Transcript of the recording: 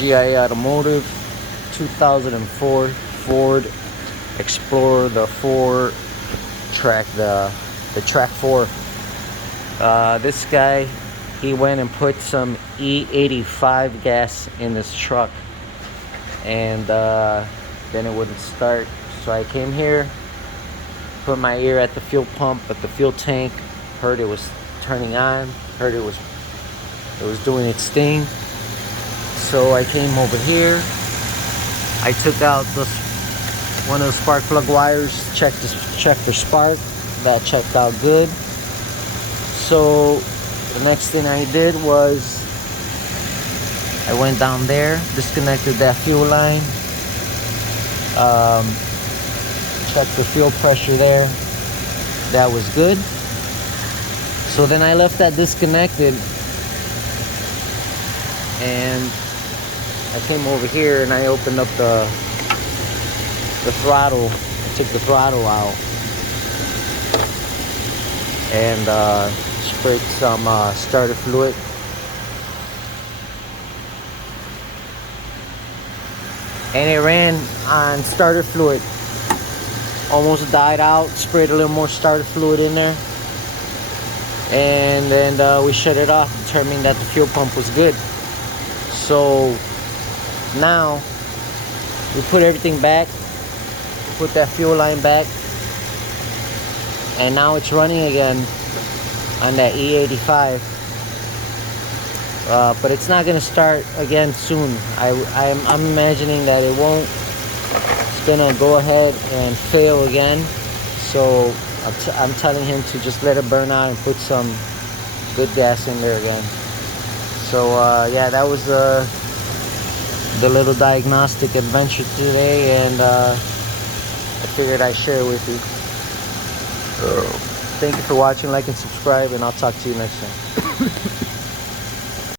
G.I.A Automotive 2004 Ford Explorer, the track 4. This guy, he went and put some E85 gas in this truck, and then it wouldn't start. So I came here, put my ear at the fuel pump, at the fuel tank, heard it was turning on, heard it was doing its thing. So I came over here, I took out one of the spark plug wires, checked for spark. That checked out good. So the next thing I did was I went down there, disconnected that fuel line, checked the fuel pressure there. That was good. So then I left that disconnected, and I came over here and I opened up the throttle. I took the throttle out and sprayed some starter fluid. And it ran on starter fluid. Almost died out. Sprayed a little more starter fluid in there. And then we shut it off, determining that the fuel pump was good. So now we put everything back, put that fuel line back, and now it's running again on that E85. But it's not gonna start again soon. I'm imagining that it won't. It's gonna go ahead and fail again. So I'm telling him to just let it burn out and put some good gas in there again. So yeah, that was the little diagnostic adventure today, and I figured I'd share it with you. Thank you for watching, like and subscribe, and I'll talk to you next time.